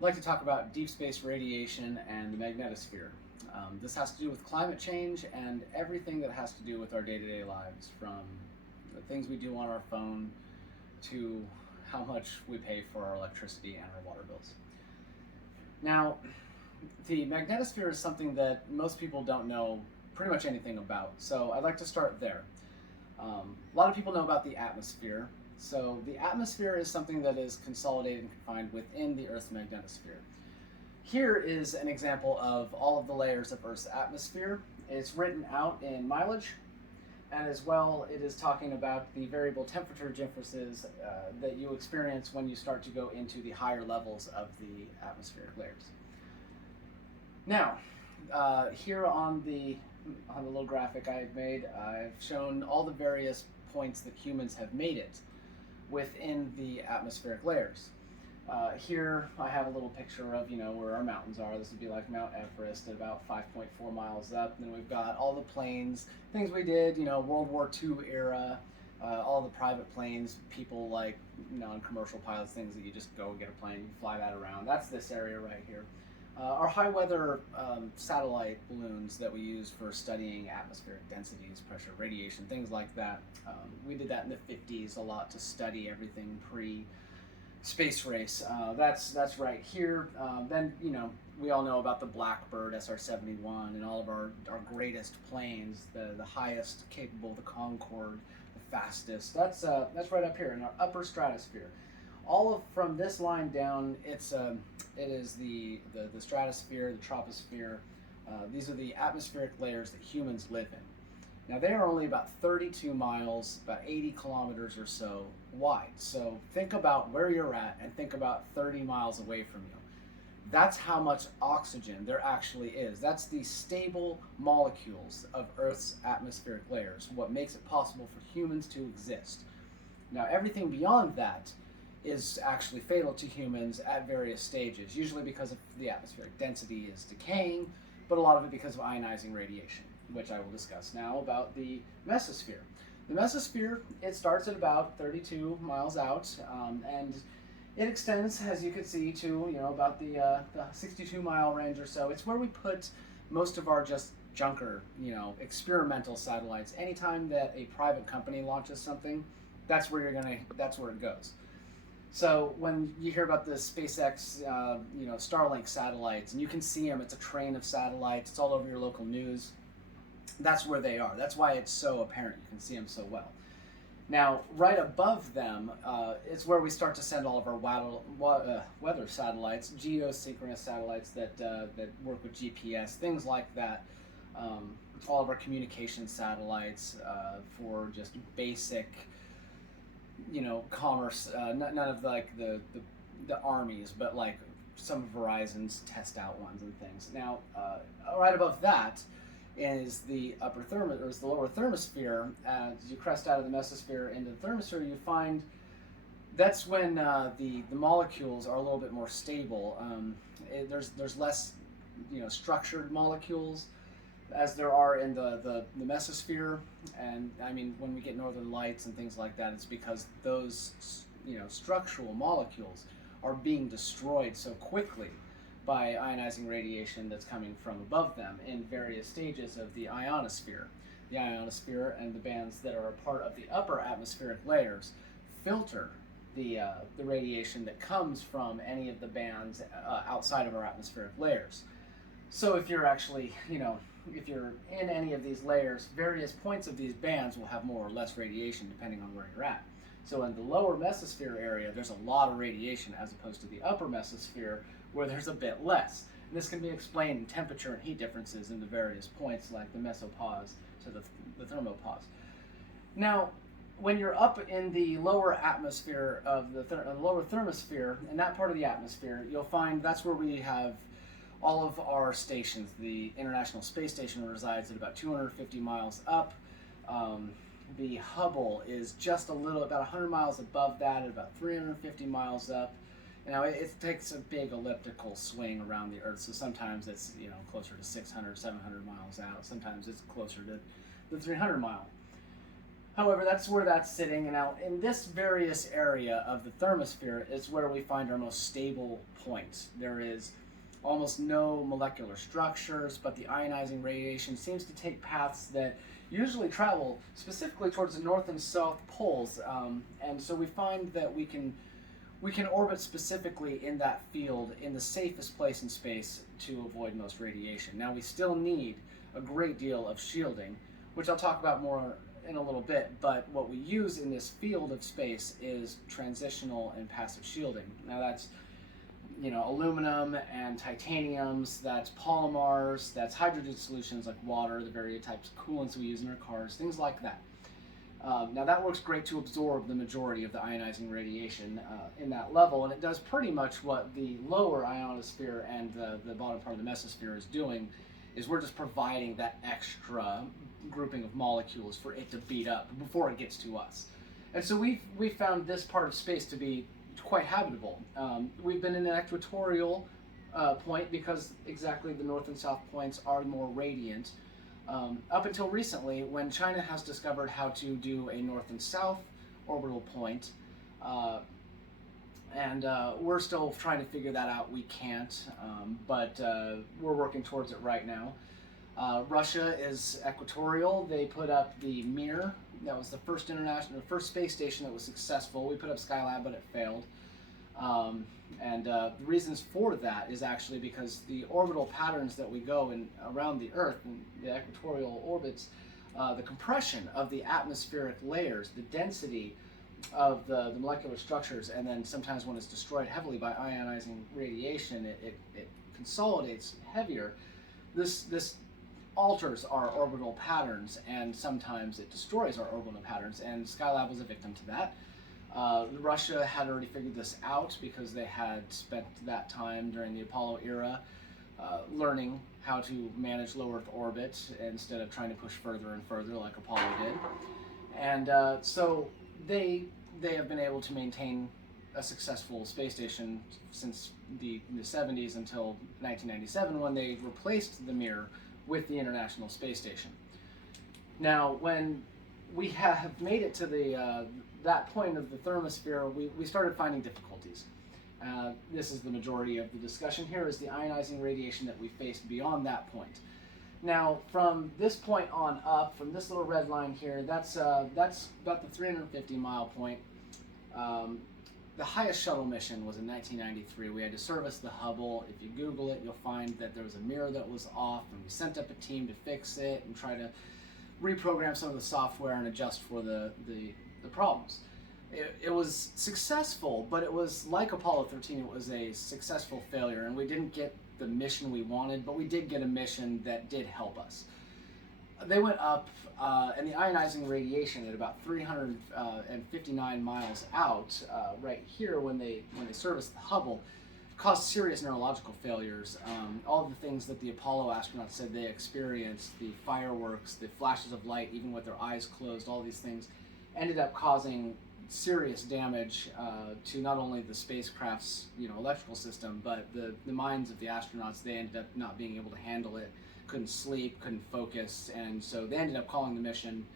I'd like to talk about deep space radiation and the magnetosphere. This has to do with climate change and everything that has to do with our day-to-day lives, from the things we do on our phone to how much we pay for our electricity and our water bills. Now, the magnetosphere is something that most people don't know pretty much anything about, so I'd like to start there. A lot of people know about the atmosphere. So the atmosphere is something that is consolidated and confined within the Earth's magnetosphere. Here is an example of all of the layers of Earth's atmosphere. It's written out in mileage, and as well it is talking about the variable temperature differences that you experience when you start to go into the higher levels of the atmospheric layers. Now, here on the little graphic I've made, I've shown all the various points that humans have made it within the atmospheric layers. Here I have a little picture of where our mountains are. This would be like Mount Everest at about 5.4 miles up. And then we've got all the planes, things we did, World War II era, all the private planes, people like, and commercial pilots, things that you just go and get a plane, you fly that around. That's this area right here. Our high weather satellite balloons that we use for studying atmospheric densities, pressure, radiation, things like that. We did that in the 50s a lot to study everything pre-space race. That's right here. Then, we all know about the Blackbird SR-71 and all of our greatest planes, the highest capable, the Concorde, the fastest. That's right up here in our upper stratosphere. All of from this line down, it is the stratosphere, the troposphere. These are the atmospheric layers that humans live in. Now they are only about 32 miles, about 80 kilometers or so wide. So think about where you're at and think about 30 miles away from you. That's how much oxygen there actually is. That's the stable molecules of Earth's atmospheric layers, what makes it possible for humans to exist. Now everything beyond that is actually fatal to humans at various stages, usually because of the atmospheric density is decaying, but a lot of it because of ionizing radiation, which I will discuss now about the mesosphere. The mesosphere, it starts at about 32 miles out, and it extends, as you can see, to about the 62-mile range or so. It's where we put most of our just junker, experimental satellites. Anytime that a private company launches something, that's where it goes. So when you hear about the SpaceX, Starlink satellites, and you can see them, it's a train of satellites, it's all over your local news. That's where they are. That's why it's so apparent. You can see them so well. Now, right above them, it's where we start to send all of our weather satellites, geosynchronous satellites that work with GPS, things like that. All of our communication satellites for just basic commerce, none of like the armies, but like some of Verizon's test out ones and things. Now, right above that is the lower thermosphere. As you crest out of the mesosphere into the thermosphere, you find that's when the molecules are a little bit more stable. There's less structured molecules as there are in the mesosphere. And I mean, when we get northern lights and things like that, it's because those structural molecules are being destroyed so quickly by ionizing radiation that's coming from above them in various stages of the ionosphere. The ionosphere and the bands that are a part of the upper atmospheric layers filter the radiation that comes from any of the bands outside of our atmospheric layers. So if you're actually, if you're in any of these layers, various points of these bands will have more or less radiation depending on where you're at. So in the lower mesosphere area, there's a lot of radiation as opposed to the upper mesosphere where there's a bit less. And this can be explained in temperature and heat differences in the various points like the mesopause to the thermopause. Now, when you're up in the lower atmosphere of the lower thermosphere, in that part of the atmosphere, you'll find that's where we have all of our stations. The International Space Station resides at about 250 miles up. The Hubble is just about 100 miles above that, at about 350 miles up. Now it takes a big elliptical swing around the Earth, so sometimes it's closer to 600, 700 miles out. Sometimes it's closer to the 300 mile. However, that's where that's sitting. And now, in this various area of the thermosphere is where we find our most stable point. There is almost no molecular structures, but the ionizing radiation seems to take paths that usually travel specifically towards the north and south poles. And so we find that we can orbit specifically in that field in the safest place in space to avoid most radiation. Now, we still need a great deal of shielding, which I'll talk about more in a little bit, but what we use in this field of space is transitional and passive shielding. Now, that's aluminum and titaniums, that's polymers, that's hydrogen solutions like water, the various types of coolants we use in our cars, things like that. Now that works great to absorb the majority of the ionizing radiation in that level, and it does pretty much what the lower ionosphere and the bottom part of the mesosphere is doing, is we're just providing that extra grouping of molecules for it to beat up before it gets to us. And so we found this part of space to be quite habitable. We've been in an equatorial point because exactly the north and south points are more radiant. Up until recently, when China has discovered how to do a north and south orbital point, and we're still trying to figure that out. We can't, but we're working towards it right now. Russia is equatorial. They put up the Mir. That was the first space station that was successful. We put up Skylab, but it failed. And the reasons for that is actually because the orbital patterns that we go in around the Earth, in the equatorial orbits, the compression of the atmospheric layers, the density of the molecular structures, and then sometimes when it's destroyed heavily by ionizing radiation, it consolidates heavier. This alters our orbital patterns, and sometimes it destroys our orbital patterns, and Skylab was a victim to that. Russia had already figured this out because they had spent that time during the Apollo era learning how to manage low Earth orbit instead of trying to push further and further like Apollo did. And so they have been able to maintain a successful space station since the 70s until 1997, when they replaced the Mir with the International Space Station. Now, when we have made it to that point of the thermosphere, we started finding difficulties. This is the majority of the discussion here, is the ionizing radiation that we faced beyond that point. Now, from this point on up, from this little red line here, that's about the 350-mile point. The highest shuttle mission was in 1993. We had to service the Hubble. If you Google it, you'll find that there was a mirror that was off, and we sent up a team to fix it and try to reprogram some of the software and adjust for the problems. It was successful, but it was like Apollo 13. It was a successful failure, and we didn't get the mission we wanted, but we did get a mission that did help us. They went up, and the ionizing radiation at about 359 miles out, right here when they serviced the Hubble, caused serious neurological failures. All of the things that the Apollo astronauts said they experienced, the fireworks, the flashes of light, even with their eyes closed, all these things ended up causing serious damage to not only the spacecraft's electrical system, but the minds of the astronauts. They ended up not being able to handle it, couldn't sleep, couldn't focus, and so they ended up calling the mission,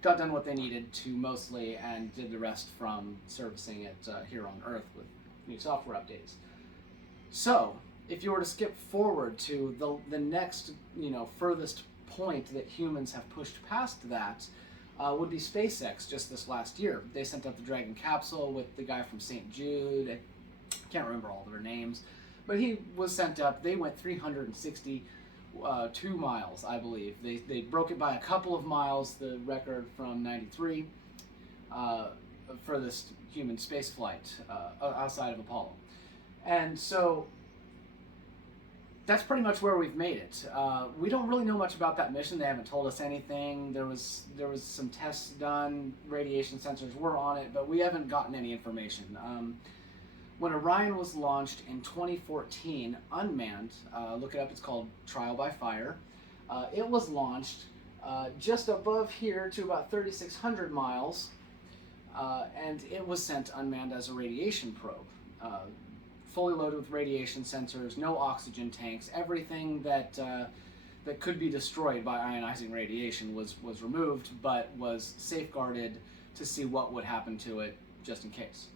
got done what they needed to mostly, and did the rest from servicing it here on Earth with new software updates. So, if you were to skip forward to the next, furthest point that humans have pushed past that, would be SpaceX just this last year. They sent up the Dragon capsule with the guy from St. Jude. I can't remember all their names, but he was sent up. They went 362 miles, I believe. They broke it by a couple of miles, the record from '93, furthest human space flight outside of Apollo. And so that's pretty much where we've made it. We don't really know much about that mission. They haven't told us anything. There was some tests done. Radiation sensors were on it, but we haven't gotten any information. When Orion was launched in 2014, unmanned, look it up, it's called Trial by Fire. It was launched just above here to about 3,600 miles, and it was sent unmanned as a radiation probe. Fully loaded with radiation sensors, no oxygen tanks, everything that that could be destroyed by ionizing radiation was removed, but was safeguarded to see what would happen to it just in case.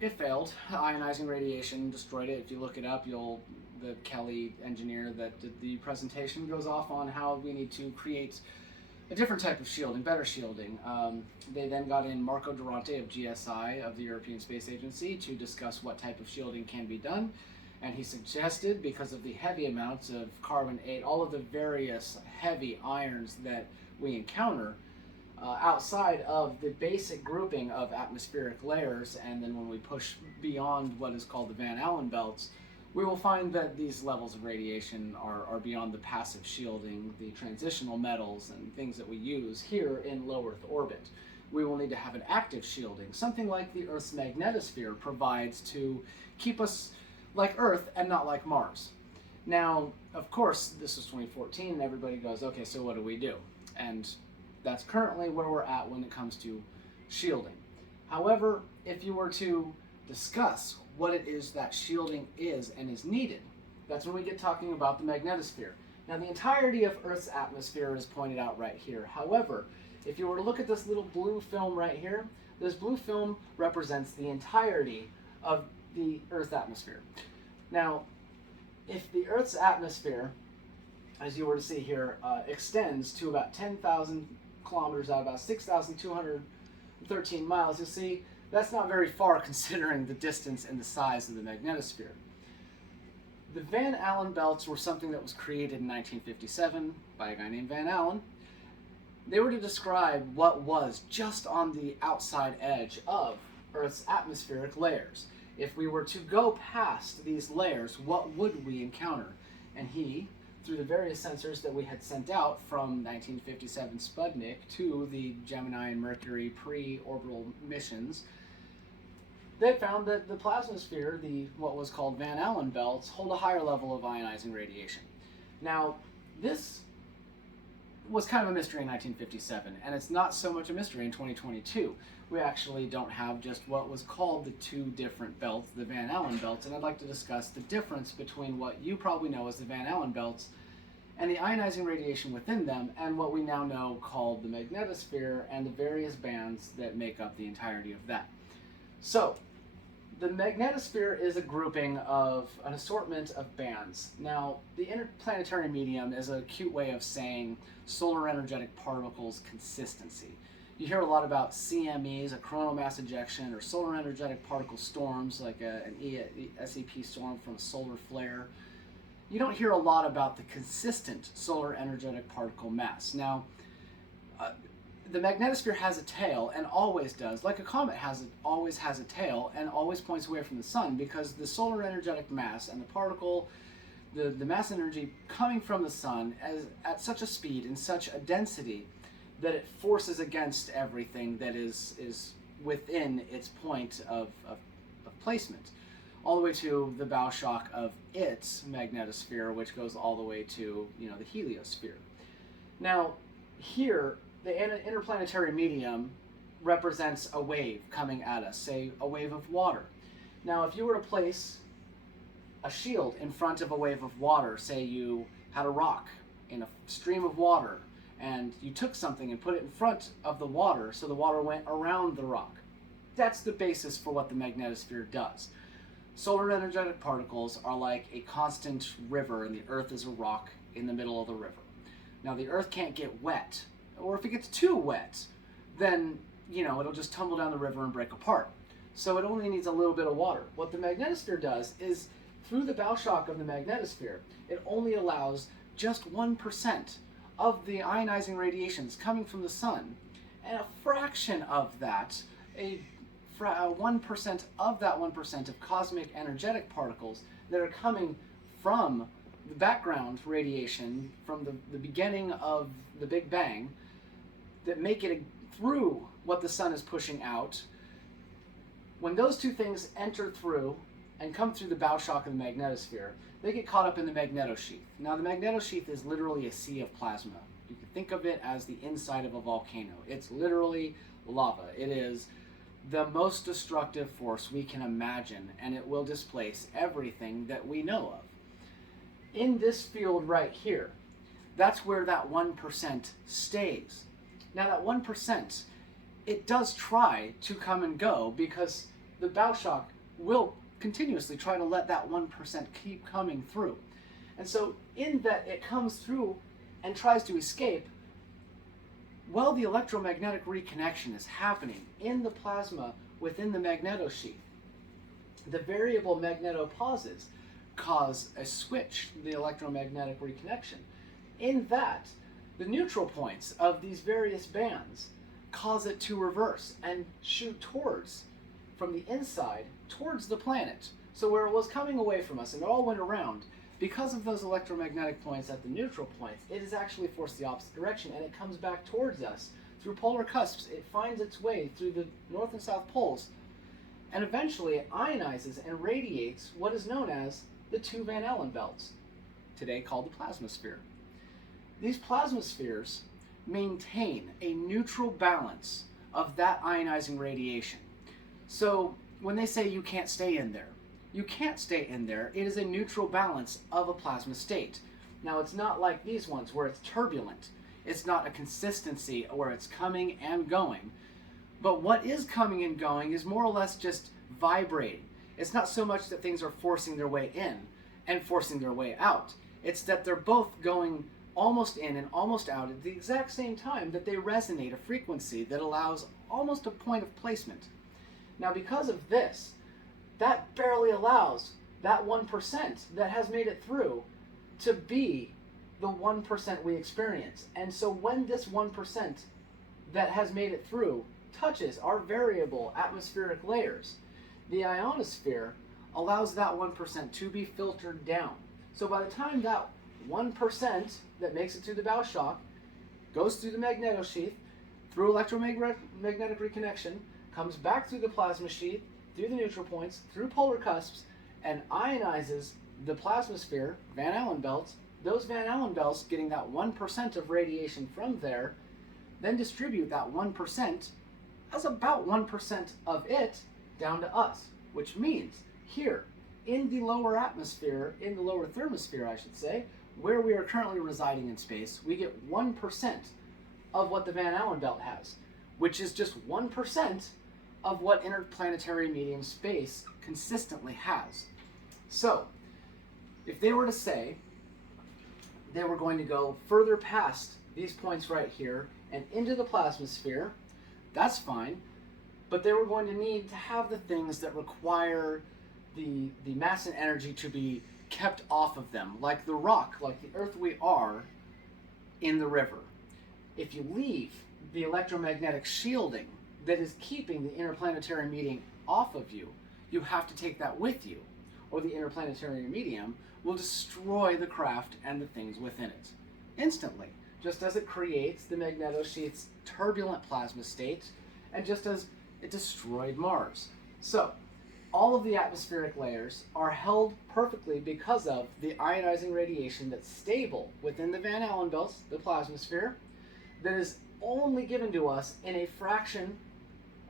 It failed. Ionizing radiation destroyed it. If you look it up, the Kelly engineer that did the presentation goes off on how we need to create a different type of shielding, better shielding. They then got in Marco Durante of GSI, of the European Space Agency, to discuss what type of shielding can be done. And he suggested, because of the heavy amounts of carbon-8, all of the various heavy irons that we encounter, outside of the basic grouping of atmospheric layers, and then when we push beyond what is called the Van Allen belts, we will find that these levels of radiation are beyond the passive shielding, the transitional metals and things that we use here in low Earth orbit. We will need to have an active shielding, something like the Earth's magnetosphere provides to keep us like Earth and not like Mars. Now, of course, this was 2014 and everybody goes, okay, so what do we do? And that's currently where we're at when it comes to shielding. However, if you were to discuss what it is that shielding is and is needed, that's when we get talking about the magnetosphere. Now, the entirety of Earth's atmosphere is pointed out right here. However, if you were to look at this little blue film right here, this blue film represents the entirety of the Earth's atmosphere. Now, if the Earth's atmosphere, as you were to see here, extends to about 10,000 kilometers out, about 6,213 miles, you'll see that's not very far considering the distance and the size of the magnetosphere. The Van Allen belts were something that was created in 1957 by a guy named Van Allen. They were to describe what was just on the outside edge of Earth's atmospheric layers. If we were to go past these layers, what would we encounter? And he, through the various sensors that we had sent out from 1957 Sputnik to the Gemini and Mercury pre-orbital missions, they found that the plasmasphere, what was called Van Allen belts, hold a higher level of ionizing radiation. Now, this was kind of a mystery in 1957, and it's not so much a mystery in 2022. We actually don't have just what was called the two different belts, the Van Allen belts, and I'd like to discuss the difference between what you probably know as the Van Allen belts and the ionizing radiation within them, and what we now know called the magnetosphere and the various bands that make up the entirety of that. So, the magnetosphere is a grouping of an assortment of bands. Now, the interplanetary medium is a cute way of saying solar energetic particles consistency. You hear a lot about CMEs, a coronal mass ejection, or solar energetic particle storms, like an SEP storm from a solar flare. You don't hear a lot about the consistent solar energetic particle mass. Now, the magnetosphere has a tail and always does, like a comet always has a tail and always points away from the sun, because the solar energetic mass and the particle, the mass energy coming from the sun at such a speed and such a density that it forces against everything that is within its point of placement, all the way to the bow shock of its magnetosphere, which goes all the way to the heliosphere. Now, here, the interplanetary medium represents a wave coming at us, say a wave of water. Now, if you were to place a shield in front of a wave of water, say you had a rock in a stream of water, and you took something and put it in front of the water so the water went around the rock. That's the basis for what the magnetosphere does. Solar energetic particles are like a constant river, and the Earth is a rock in the middle of the river. Now, the Earth can't get wet, or if it gets too wet, then, it'll just tumble down the river and break apart. So it only needs a little bit of water. What the magnetosphere does is, through the bow shock of the magnetosphere, it only allows just 1% of the ionizing radiations coming from the sun, and a fraction of that, 1% of that 1% of cosmic energetic particles that are coming from the background radiation from the beginning of the Big Bang, that make it through what the sun is pushing out. When those two things enter through and come through the bow shock of the magnetosphere, they get caught up in the magnetosheath. Now, the magnetosheath is literally a sea of plasma. You can think of it as the inside of a volcano. It's literally lava. It is the most destructive force we can imagine, and it will displace everything that we know of. in this field right here, that's where that 1% stays. Now that 1%, it does try to come and go because the bow shock will continuously try to let that 1% keep coming through. And so in that it comes through and tries to escape, while the electromagnetic reconnection is happening in the plasma within the magnetosheath, the variable magnetopauses cause a switch in the electromagnetic reconnection. In that, the neutral points of these various bands cause it to reverse and shoot towards, from the inside, towards the planet. So where it was coming away from us and it all went around, because of those electromagnetic points at the neutral points, it is actually forced the opposite direction and it comes back towards us through polar cusps. It finds its way through the north and south poles, and eventually it ionizes and radiates what is known as the two Van Allen belts, today called the plasmasphere. These plasmaspheres maintain a neutral balance of that ionizing radiation. So when they say you can't stay in there, you can't stay in there. It is a neutral balance of a plasma state. Now it's not like these ones where it's turbulent. It's not a consistency where it's coming and going. But what is coming and going is more or less just vibrating. It's not so much that things are forcing their way in and forcing their way out. It's that they're both going almost in and almost out at the exact same time that they resonate a frequency that allows almost a point of placement. Now because of this, that barely allows that 1% that has made it through to be the 1% we experience. And so when this 1% that has made it through touches our variable atmospheric layers, the ionosphere allows that 1% to be filtered down. So by the time that 1% that makes it through the bow shock goes through the magnetosheath, through electromagnetic reconnection, comes back through the plasma sheath, through the neutral points, through polar cusps, and ionizes the plasmasphere, Van Allen belts, those Van Allen belts getting that 1% of radiation from there, then distribute that 1% as about 1% of it down to us, which means here in the lower atmosphere, in the lower thermosphere I should say, where we are currently residing in space, we get 1% of what the Van Allen belt has, which is just 1% of what interplanetary medium space consistently has. So, if they were to say they were going to go further past these points right here and into the plasmasphere, that's fine, but they were going to need to have the things that require the mass and energy to be kept off of them, like the rock, like the Earth we are, in the river. If you leave the electromagnetic shielding that is keeping the interplanetary medium off of you, you have to take that with you, or the interplanetary medium will destroy the craft and the things within it instantly, just as it creates the magnetosheath's turbulent plasma state, and just as it destroyed Mars. So, all of the atmospheric layers are held perfectly because of the ionizing radiation that's stable within the Van Allen belts, the plasmasphere, that is only given to us in a fraction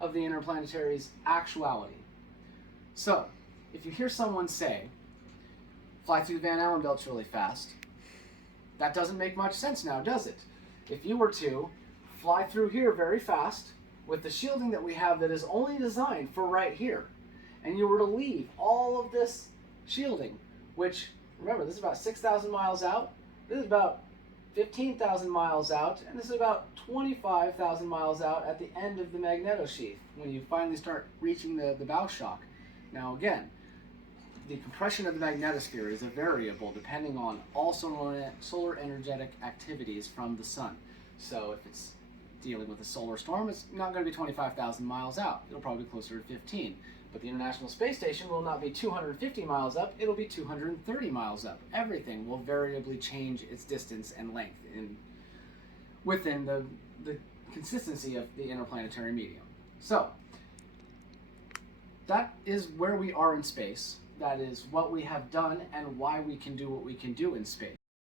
of the interplanetary's actuality. So, if you hear someone say, fly through the Van Allen belts really fast, that doesn't make much sense now, does it? If you were to fly through here very fast with the shielding that we have that is only designed for right here, and you were to leave all of this shielding, which, remember, this is about 6,000 miles out, this is about 15,000 miles out, and this is about 25,000 miles out at the end of the magnetosheath, when you finally start reaching the bow shock. Now again, the compression of the magnetosphere is a variable depending on all solar energetic activities from the sun. So if it's dealing with a solar storm, it's not going to be 25,000 miles out. It'll probably be closer to 15. But the International Space Station will not be 250 miles up, it'll be 230 miles up. Everything will variably change its distance and length within the consistency of the interplanetary medium. So, that is where we are in space. That is what we have done and why we can do what we can do in space.